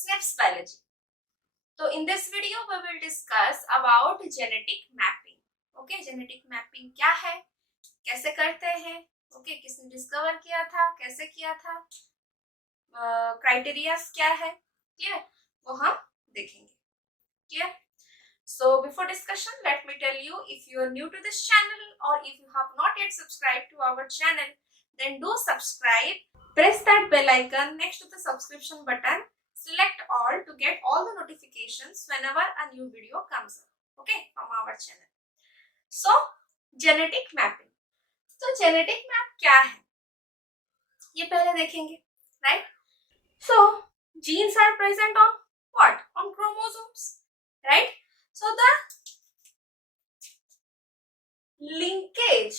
SNPs biology. So in this video we will discuss about genetic mapping. Okay, genetic mapping क्या है, कैसे करते हैं, okay, किसने डिस्कवर किया था, कैसे किया था, क्राइटेरियाज क्या है, क्लियर, वो हम देखेंगे. Clear. So before discussion, let me tell you, if you are new to this channel or if you have not yet subscribed to our channel, then do subscribe. Press that bell icon next to the subscription button. Select all to get all the notifications whenever a new video comes up. Okay, from our channel. So genetic mapping. तो genetic map क्या है, ये पहले देखेंगे, right? So genes are present on what? On chromosomes, right? So the linkage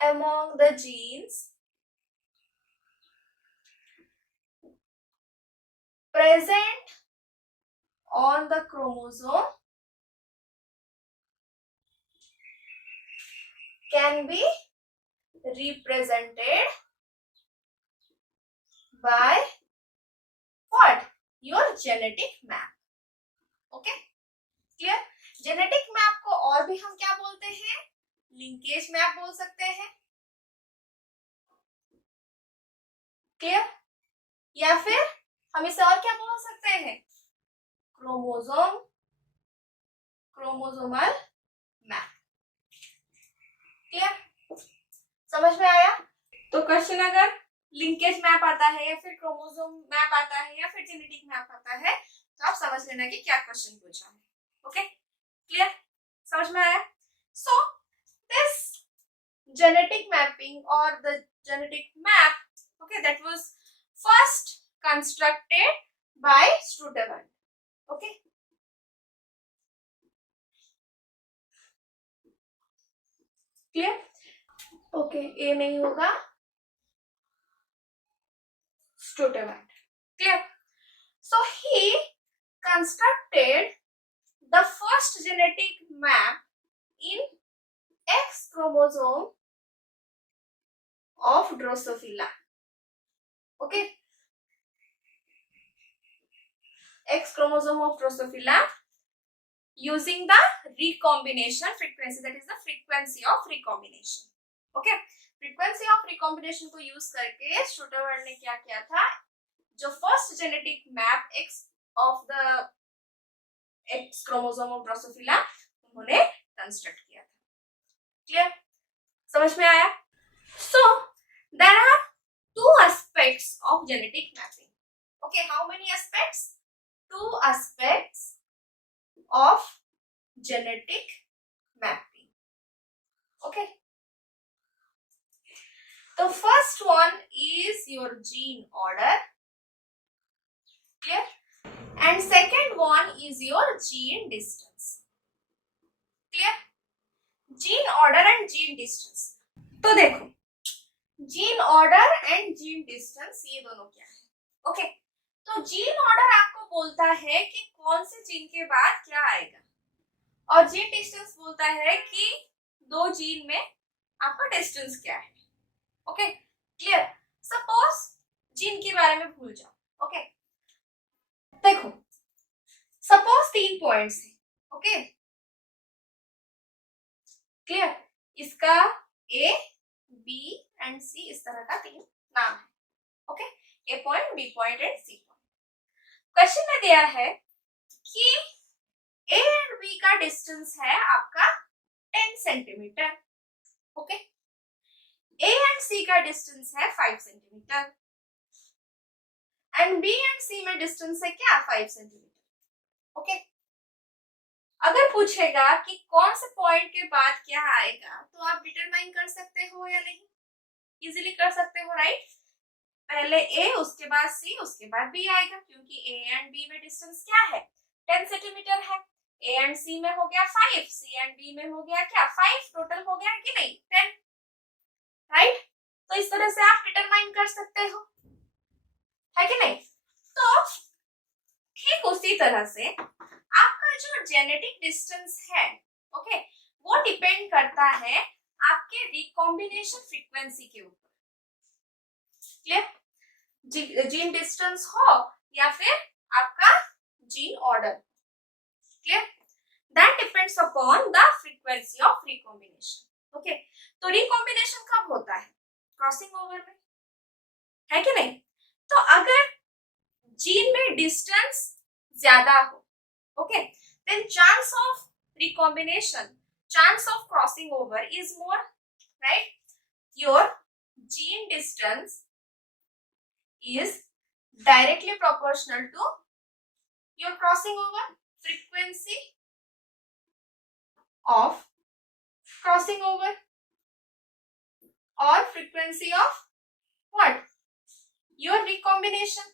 among the genes present on the chromosome can be represented by what? Your genetic map. Okay, clear? Genetic map को और भी हम क्या बोलते हैं? Linkage map बोल सकते हैं. क्लियर? या फिर हम इसे और क्या बोल सकते हैं? Chromosomal map. क्लियर, समझ में आया? तो क्वेश्चन अगर लिंकेज मैप आता है या फिर क्रोमोसोम मैप आता है या फिर जेनेटिक मैप आता है तो आप समझ लेना कि क्या क्वेश्चन पूछा है. ओके, क्लियर, समझ में आया? So this genetic mapping or the genetic map, okay, that was first constructed by Struthevant. Okay, clear? Okay, ये नहीं होगा, Struthevant. Clear? So he constructed the first genetic map in X chromosome of Drosophila. Okay, X chromosome of Drosophila using the recombination frequency, that is the frequency of recombination. Okay, frequency of recombination को use करके Struthevant ने क्या किया था, जो first genetic map X of the X chromosome of Drosophila उन्होंने construct किया था. क्लियर, समझ में आया? So there are two aspects of genetic mapping. Okay, how many aspects? Two aspects of genetic mapping. Okay, the first one is your gene order. Clear? And second one is your gene distance. Clear? Gene order and gene distance. तो देखो, gene order and gene distance ये दोनों क्या है. Okay, तो gene order आपको बोलता है कि कौन से जीन के बाद क्या आएगा, और जीन डिस्टेंस बोलता है कि दो जीन में आपका डिस्टेंस क्या है. Okay, clear? सपोज जीन के बारे में भूल जाओ. ओके, देखो, सपोज 3 पॉइंट्स है. Okay, clear? इसका ए, बी एंड सी इस तरह का 3 नाम है. Okay, A point, B point and C point. Question में दिया है कि ए एंड बी का डिस्टेंस है आपका 10 centimetre. Okay, A and C का डिस्टेंस है 5 centimetre and B and C में डिस्टेंस है क्या, 5 सेंटीमीटर. ओके, अगर पूछेगा कि कौन से पॉइंट के बाद क्या आएगा तो आप डिटरमाइन कर सकते हो या नहीं? इजीली कर सकते हो, राइट? पहले ए, उसके बाद सी, उसके बाद बी आएगा, क्योंकि ए एंड बी में डिस्टेंस क्या है, 10 सेंटीमीटर है. ए एंड सी में हो गया 5, सी एंड बी में हो गया क्या, 5. टोटल हो गया कि नहीं, 10, राइट? तो इस तरह से आप डिटरमाइन कर सकते हो, है कि नहीं? तो ठीक उसी तरह से आपका जो जेनेटिक डिस्टेंस है, ओके, वो डिपेंड करता है आपके रिकॉम्बिनेशन फ्रीक्वेंसी के ऊपर. क्लियर? जीन डिस्टेंस हो या फिर आपका gene order. Clear? That depends upon the frequency of recombination. Okay, तो रिकॉम्बिनेशन कब होता है? क्रॉसिंग ओवर में, है कि नहीं? तो अगर जीन में डिस्टेंस ज्यादा हो, okay, then chance of recombination, chance of crossing over is more, right? Your gene distance is directly proportional to your crossing over frequency of crossing over or frequency of what? Your recombination,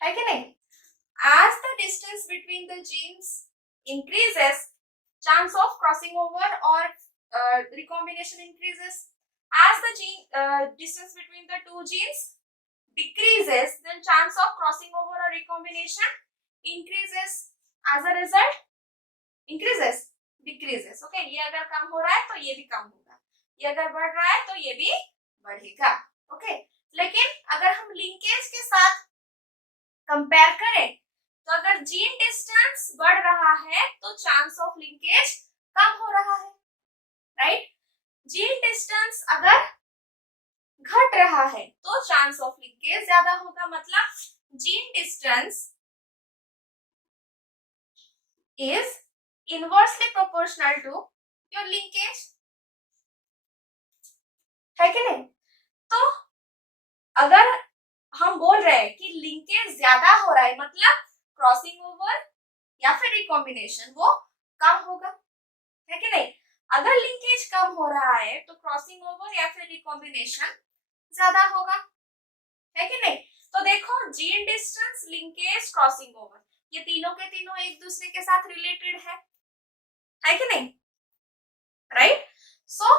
है कि नहीं? As the distance between the genes increases, chance of crossing over or recombination increases. As the distance between the two genes decreases, then chance of crossing over or recombination increases. As a result, increases, decreases. Okay, ये अगर कम हो रहा है तो ये भी कम होगा, ये अगर बढ़ रहा है तो ये भी बढ़ेगा। Okay, लेकिन अगर हम लिंकेज के साथ कंपेयर करें तो अगर जीन डिस्टेंस बढ़ रहा है तो चांस ऑफ लिंकेज कम हो रहा है, राइट? जीन डिस्टेंस अगर घट रहा है तो चांस ऑफ लिंकेज ज्यादा होगा। मतलब gene distance is inversely proportional to your linkage, है कि नहीं? तो अगर हम बोल रहे हैं कि लिंकेज ज्यादा हो रहा है, मतलब क्रॉसिंग ओवर या फिर रिकॉम्बिनेशन वो कम होगा, है कि नहीं? अगर लिंकेज कम हो रहा है तो क्रॉसिंग ओवर या फिर रिकॉम्बिनेशन ज्यादा होगा, है कि नहीं? तो देखो, gene distance, linkage, crossing over, ये तीनों के तीनों एक दूसरे के साथ रिलेटेड है कि नहीं? Right? So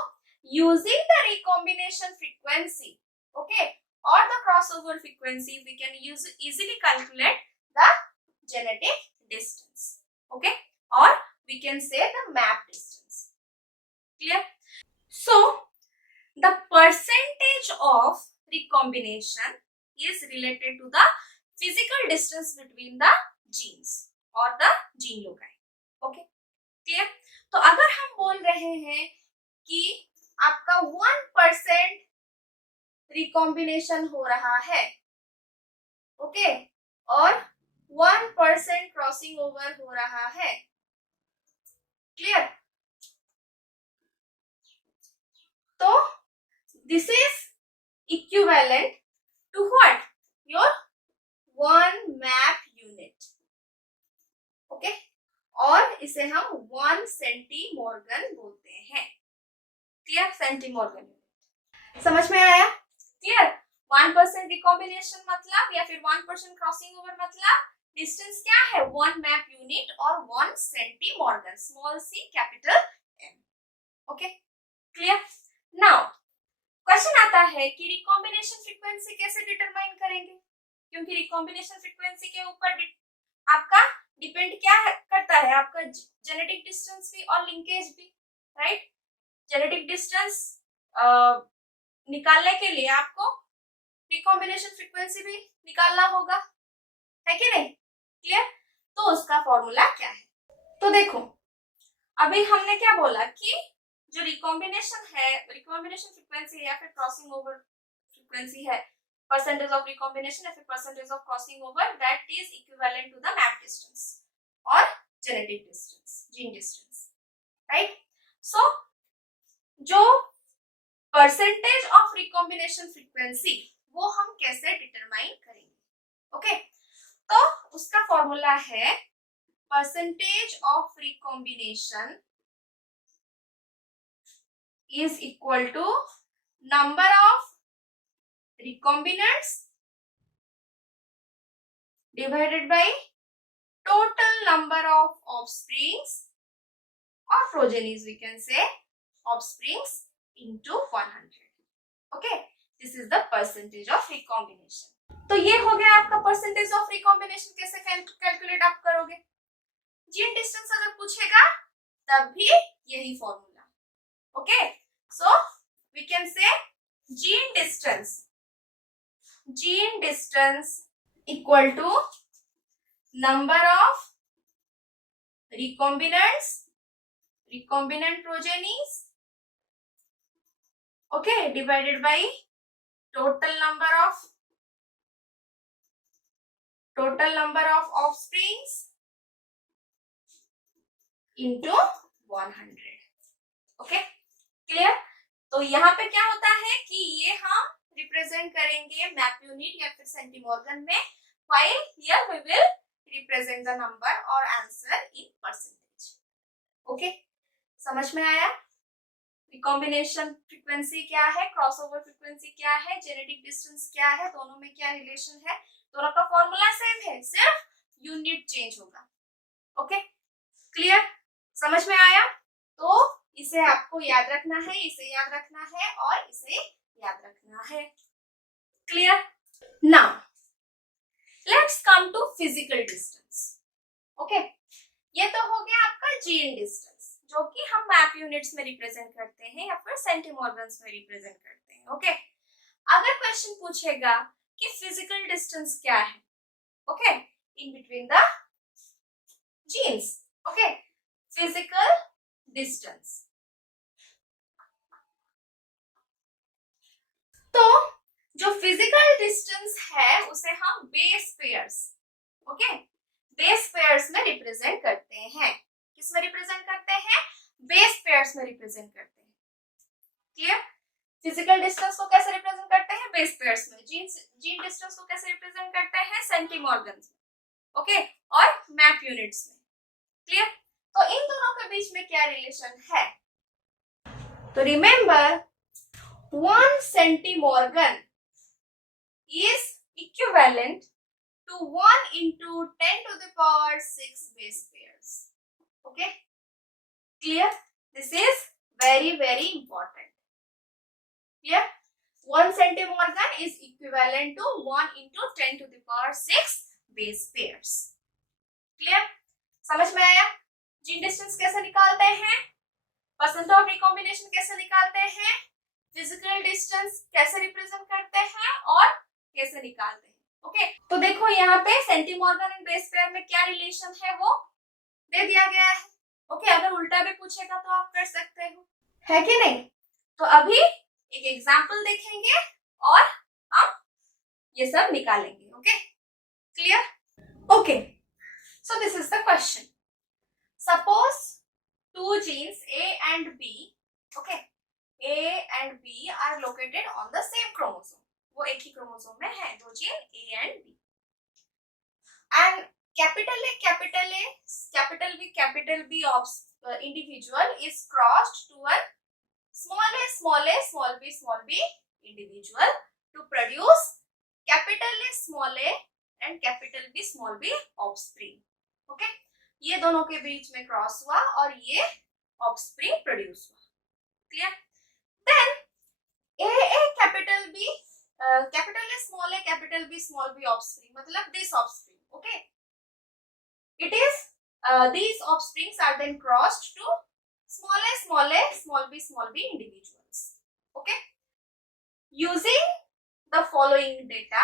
using the recombination frequency, okay, or the crossover frequency, we can easily calculate the genetic distance, okay, or we can say the map distance. Clear? So the percentage of recombination is related to the physical distance between the genes or the gene loci. Okay, clear? तो अगर हम बोल रहे हैं कि आपका 1% recombination हो रहा है, ओके, और 1% क्रॉसिंग ओवर हो रहा है, क्लियर? तो this is equivalent to what? Your 1 map unit, okay, और इसे हम 1 सेंटीमॉर्गन बोलते हैं। क्लियर? सेंटीमॉर्गन, समझ में आया? क्लियर? 1% रिकॉम्बिनेशन मतलब या फिर 1% क्रॉसिंग ओवर मतलब डिस्टेंस क्या है? 1 मैप यूनिट और 1 centimorgan, small C capital M. Okay, clear? Now question आता है कि रिकॉम्बिनेशन फ्रीक्वेंसी कैसे डिटरमाइन करेंगे? क्योंकि रिकॉम्बिनेशन फ्रीक्वेंसी के ऊपर आपका डिपेंड क्या करता है? आपका जेनेटिक डिस्टेंस भी और लिंकेज भी, राइट? जेनेटिक डिस्टेंस निकालने के लिए आपको रिकॉम्बिनेशन फ्रीक्वेंसी भी निकालना होगा, है कि नहीं? क्लियर? तो उसका फॉर्मूला क्या है? तो देखो, अभी हमने क्या बोला कि जो रिकॉम्बिनेशन है, रिकॉम्बिनेशन फ्रीक्वेंसी है या फिर क्रॉसिंग ओवर फ्रीक्वेंसी है, परसेंटेज ऑफ रिकॉम्बिनेशन या फिर percentage of crossing over, that is equivalent to the map distance और genetic distance, gene distance, right? So जो परसेंटेज ऑफ रिकॉम्बिनेशन फ्रीक्वेंसी वो हम कैसे डिटरमाइन करेंगे? ओके, तो उसका फॉर्मूला है percentage of recombination is equal to number of recombinants divided by total number of offsprings और progenies, we can say offsprings into 100. Okay, this is the percentage of recombination. तो ये हो गया आपका percentage of recombination। कैसे calculate आप करोगे? Gene distance अगर पूछेगा तब भी यही formula, okay? So we can say gene distance equal to number of recombinant progenies, okay, divided by total number of offsprings into 100. Okay clear. तो यहाँ पे क्या होता है कि ये हम रिप्रेजेंट करेंगे मैप यूनिट या फिर सेंटीमॉर्गन में, while here we will represent the number और आंसर in percentage. ओके समझ में आया। रिकॉम्बिनेशन फ्रीक्वेंसी क्या है, क्रॉसओवर फ्रीक्वेंसी क्या है, जेनेटिक डिस्टेंस क्या है, दोनों में क्या रिलेशन है, दोनों का फॉर्मूला सेम है, सिर्फ यूनिट चेंज होगा। ओके क्लियर, समझ में आया। तो इसे आपको याद रखना है, इसे याद रखना है और इसे याद रखना है। Clear. Now let's come to physical distance. Okay ये तो हो गया आपका जीन डिस्टेंस, जो कि हम मैप यूनिट्स में रिप्रेजेंट करते हैं या फिर सेंटीमॉर्गन्स में रिप्रेजेंट करते हैं। ओके अगर क्वेश्चन पूछेगा कि फिजिकल डिस्टेंस क्या है, okay in between the genes, okay physical distance, तो जो फिजिकल डिस्टेंस है उसे हम base pairs, okay base pairs में रिप्रेजेंट करते हैं। किस में रिप्रेजेंट करते हैं? बेस पेयर्स में रिप्रेजेंट करते हैं। क्लियर। फिजिकल डिस्टेंस को कैसे रिप्रेजेंट करते हैं? बेस पेयर्स में। जीन डिस्टेंस को कैसे रिप्रेजेंट करते हैं? सेंटीमॉर्गन्स में, ओके और मैप यूनिट्स में। क्लियर। तो इन दोनों के बीच में क्या रिलेशन है? तो remember 1 centimorgan is equivalent to 1 into 10 to the power 6 base pairs. Okay, clear? This is very important. Clear? 1 centimorgan is equivalent to 1 into 10 to the power 6 base pairs. Clear? समझ में आया? जीन डिस्टेंस कैसे निकालते हैं, percent of recombination कैसे निकालते हैं, physical distance कैसे रिप्रेजेंट करते हैं और कैसे निकालते हैं। ओके तो देखो यहाँ पे सेंटीमॉर्गन एंड बेस पेयर में क्या रिलेशन है वो दे दिया गया है। ओके अगर उल्टा भी पूछेगा तो आप कर सकते हो, है कि नहीं। तो अभी एक एग्जांपल देखेंगे और हम ये सब निकालेंगे। Okay clear. Okay so this is the question. Suppose 2 genes A and B, okay, A and B are located on the same chromosome. वो एक ही क्रोमोसोम में है, दो gene A and B. And capital A, capital B of individual is crossed to a small b individual to produce capital A small a and capital B small b offspring. Okay, ये दोनों के बीच में cross हुआ और ये offspring produce हुआ। Clear. Then A capital B capital A small A capital B small B offspring, मतलब this offspring, okay it is these offsprings are then crossed to small b individuals. Okay, using the following data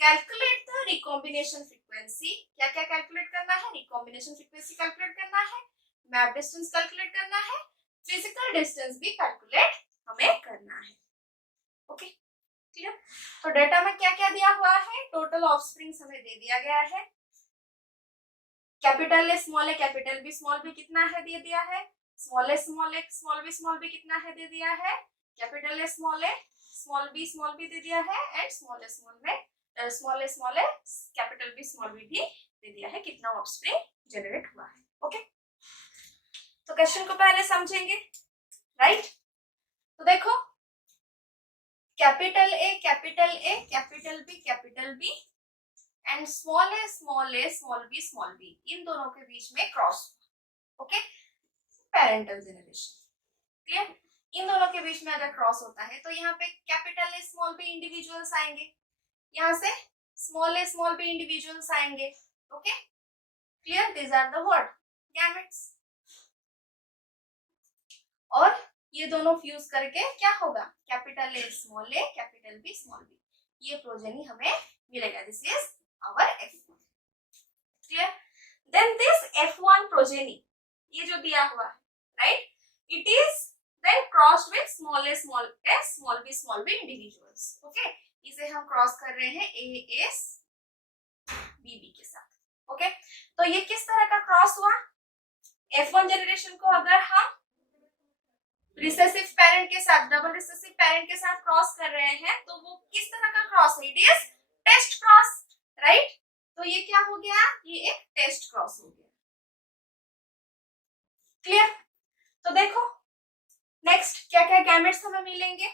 calculate the recombination frequency. क्या क्या calculate करना है? Recombination frequency calculate करना है, map distance calculate करना है, physical distance भी calculate हमें करना है। Okay clear. तो डेटा में क्या क्या दिया हुआ है? टोटल ऑफस्प्रिंग्स हमें दे दिया गया है। Capital A small A capital B small B कितना है दे दिया है, स्मॉल ए स्मॉल बी कितना है दे दिया है, कैपिटल ए स्मॉल बी दे दिया है and small A capital B small B भी दे दिया है, कितना ऑफस्प्रिंग जनरेट हुआ है। ओके तो क्वेश्चन को पहले समझेंगे, राइट। तो देखो capital A capital B and small B इन दोनों के बीच में cross, okay parental generation. Clear. इन दोनों के बीच में अगर क्रॉस होता है तो यहाँ पे capital A small B individuals आएंगे, यहाँ से स्मॉल बी इंडिविजुअल्स आएंगे। Okay clear. These are the what gametes. और ये दोनों फ्यूज करके क्या होगा, capital A small A capital B small B, ये प्रोजेनी हमें मिलेगा। This is our F1। क्लियर? देन दिस F1 प्रोजेनी, ये जो दिया हुआ है, right, it is then crossed with small A small B individuals. Okay, इसे हम क्रॉस कर रहे हैं ए एस बी बी के साथ। ओके, तो ये किस तरह का क्रॉस हुआ, F1 जनरेशन को अगर हम रिसेसिव पेरेंट के साथ, डबल रिसेसिव पेरेंट के साथ क्रॉस कर रहे हैं तो वो किस तरह का क्रॉस है, it is test cross, right. तो ये क्या हो गया, ये एक टेस्ट क्रॉस हो गया। क्लियर? तो देखो नेक्स्ट क्या क्या गैमेट्स हमें मिलेंगे।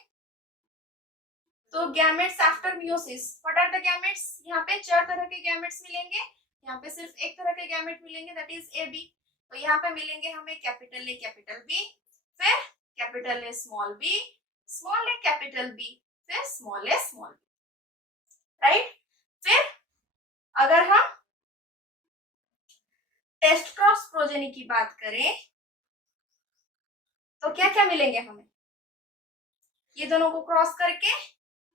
तो gametes after meiosis, what are the gametes, यहाँ पे 4 तरह के गैमेट्स मिलेंगे, यहाँ पे सिर्फ एक तरह के गैमेट मिलेंगे, दैट इज ए बी। तो यहाँ पे मिलेंगे हमें कैपिटल ए कैपिटल बी, फिर capital A small A capital B, फिर small A small B, right. फिर अगर हम टेस्ट क्रॉस प्रोजेनी की बात करें तो क्या क्या मिलेंगे हमें, ये दोनों को क्रॉस करके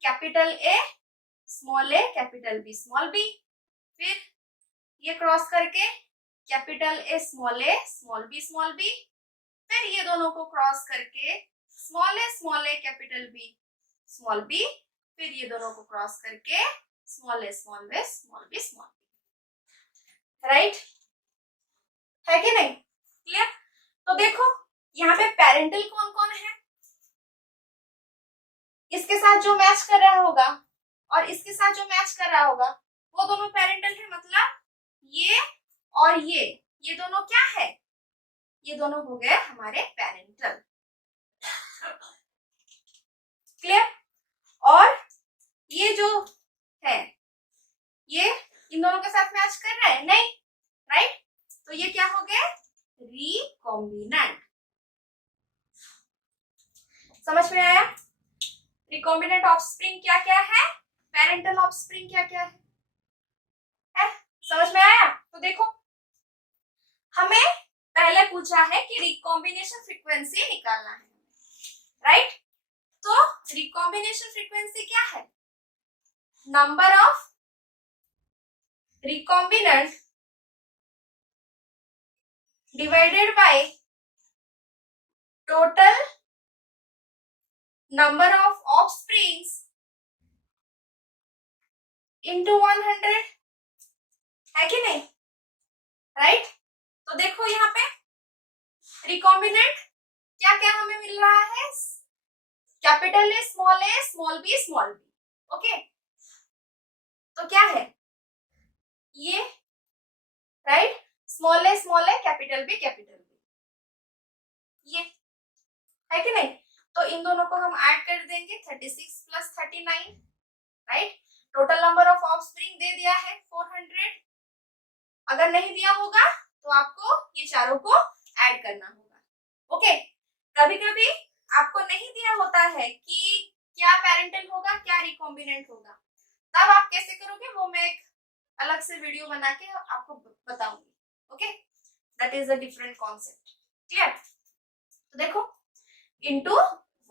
capital A capital B small B, फिर ये क्रॉस करके capital A small B small B, फिर ये दोनों को क्रॉस करके small A capital B small B, फिर ये दोनों को क्रॉस करके small A small B, right, है कि नहीं? क्लियर? तो देखो यहाँ पे पेरेंटल कौन कौन है, इसके साथ जो मैच कर रहा होगा और इसके साथ जो मैच कर रहा होगा वो दोनों पेरेंटल है, मतलब ये और ये दोनों क्या है, ये दोनों हो गए हमारे पेरेंटल। क्लियर? और ये जो है ये इन दोनों के साथ मैच कर रहा है नहीं, राइट, तो ये क्या हो गए, रिकॉम्बिनेंट। समझ में आया? रिकॉम्बिनेंट ऑफस्प्रिंग क्या क्या है, पेरेंटल ऑफस्प्रिंग क्या क्या है? समझ में आया? तो देखो हमें पहले पूछा है कि रिकॉम्बिनेशन फ्रीक्वेंसी निकालना है, राइट। तो रिकॉम्बिनेशन फ्रीक्वेंसी क्या है, number of recombinant divided by total number of offsprings into 100, है कि नहीं, राइट। तो देखो यहाँ पे रिकॉम्बिनेंट क्या क्या हमें मिल रहा है, capital A small B, okay. तो क्या है ये, right, small A capital B, ये है कि नहीं। तो इन दोनों को हम ऐड कर देंगे, 36 plus 39, right. Total number of offspring दे दिया है 400, अगर नहीं दिया होगा तो आपको ये चारों को ऐड करना होगा। ओके, कभी कभी आपको नहीं दिया होता है कि क्या पेरेंटल होगा क्या रिकॉम्बिनेंट होगा, तब आप कैसे करोगे वो मैं एक अलग से वीडियो बना के आपको बताऊंगी। Okay, that is a different concept. Clear? तो देखो इनटू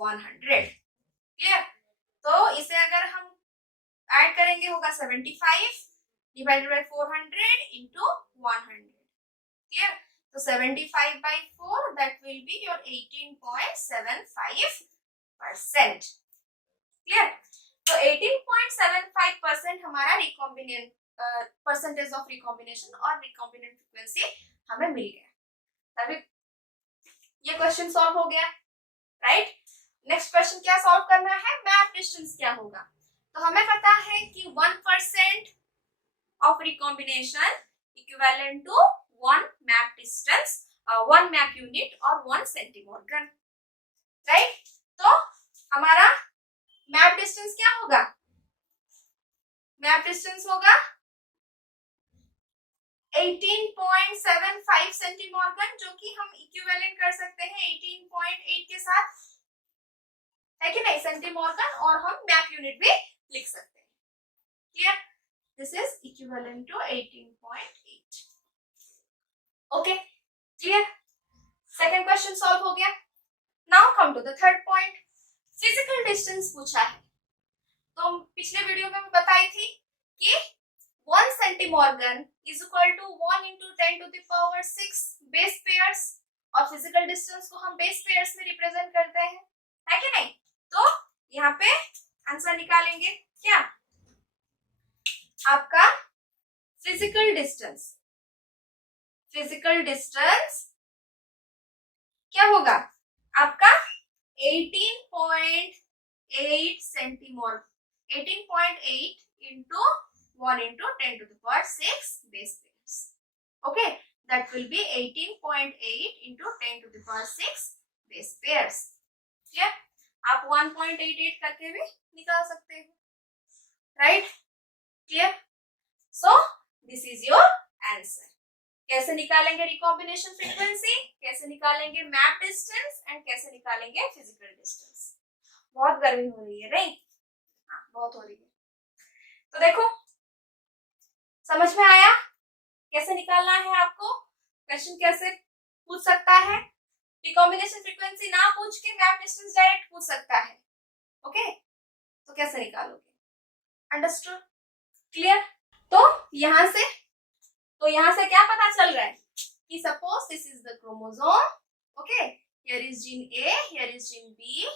100, क्लियर। तो इसे अगर हम ऐड करेंगे होगा 75 डिवाइडेड बाय 400 इनटू 100, क्लियर। तो 75 by 4 that will be your 18.75%, clear. तो 18.75% हमारा रिकॉम्बिनेंट परसेंटेज ऑफ रिकॉम्बिनेशन और रिकॉम्बिनेंट फ्रीक्वेंसी हमें मिल गया। तभी ये क्वेश्चन सॉल्व हो गया, राइट। नेक्स्ट क्वेश्चन क्या सॉल्व करना है, मैप डिस्टेंस क्या होगा। तो हमें पता है कि 1% of recombination equivalent to 1 map distance, 1 map unit और 1 सेंटीमॉर्गन, राइट। तो हमारा मैप डिस्टेंस क्या होगा, मैप डिस्टेंस होगा 18.75 सेंटीमॉर्गन, जो कि हम इक्विवेलेंट कर सकते हैं 18.8 के साथ, है कि नहीं, सेंटीमॉर्गन, और हम मैप यूनिट भी लिख सकते हैं। Clear? This is equivalent to 18.8। Okay, clear. Second question solve हो गया। Now come to the third point, physical distance पूछा है। तो पिछले वीडियो में मैं बताई थी कि 1 centimorgan is equal to 1 into 10 to the power 6 base pairs, और फिजिकल डिस्टेंस को हम बेस पेयर्स में रिप्रेजेंट करते हैं, है कि नहीं? तो यहाँ पे आंसर निकालेंगे क्या? आपका फिजिकल डिस्टेंस क्या होगा आपका 18.8 सेंटीमॉर्गन, 18.8 into 1 into 10 to the power 6 base pairs. Okay, that will be 18.8 into 10 to the power 6 base pairs. ठीक, आप 1.88 करके भी निकाल सकते हो, right? Clear? So this is your answer. कैसे निकालेंगे रिकॉम्बिनेशन फ्रीक्वेंसी, कैसे निकालेंगे मैप डिस्टेंस एंड कैसे निकालेंगे फिजिकल डिस्टेंस। बहुत गर्मी हो रही है, राइट? हाँ, बहुत हो रही है। तो देखो, समझ में आया कैसे निकालना है आपको? क्वेश्चन कैसे पूछ सकता है? रिकॉम्बिनेशन फ्रीक्वेंसी ना पूछ के मैप डिस्टेंस डायरेक्ट पूछ सकता है। ओके, तो कैसे निकालोगे? अंडरस्टूड? क्लियर? तो यहां से क्या पता चल रहा है कि suppose this is the chromosome, okay, here is gene A, here is gene B,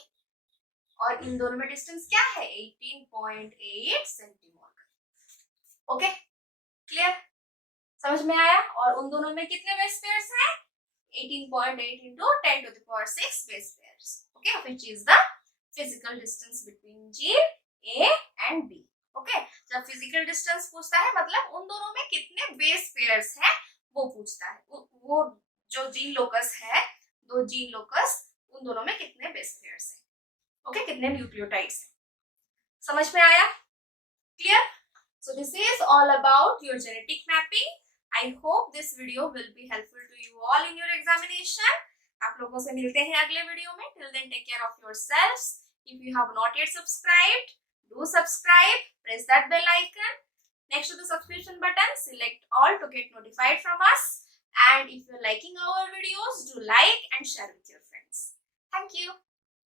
और इन दोनों में डिस्टेंस क्या है? 18.8 सेंटीमॉर्गन। Okay, clear? समझ में आया? और उन दोनों में कितने बेस पेयर्स हैं? 18.8 into 10 to the power 6 base pairs. Okay, which is the physical distance between gene A and B. Okay, जब फिजिकल डिस्टेंस पूछता है मतलब उन दोनों में कितने बेस पेयर्स हैं वो पूछता है। वो जो जीन लोकस है, दो जीन लोकस, उन दोनों में कितने बेस पेयर्स हैं, ओके, कितने न्यूक्लियोटाइड्स हैं। समझ में आया? Clear? So this is all about your genetic mapping. I hope this video will be helpful to you all in your examination. आप लोगों से मिलते हैं अगले वीडियो में। Till then, take care of yourselves. If you have not yet subscribed, do subscribe. Press that bell icon. Next to the subscription button, select all to get notified from us. And if you're liking our videos, do like and share with your friends. Thank you.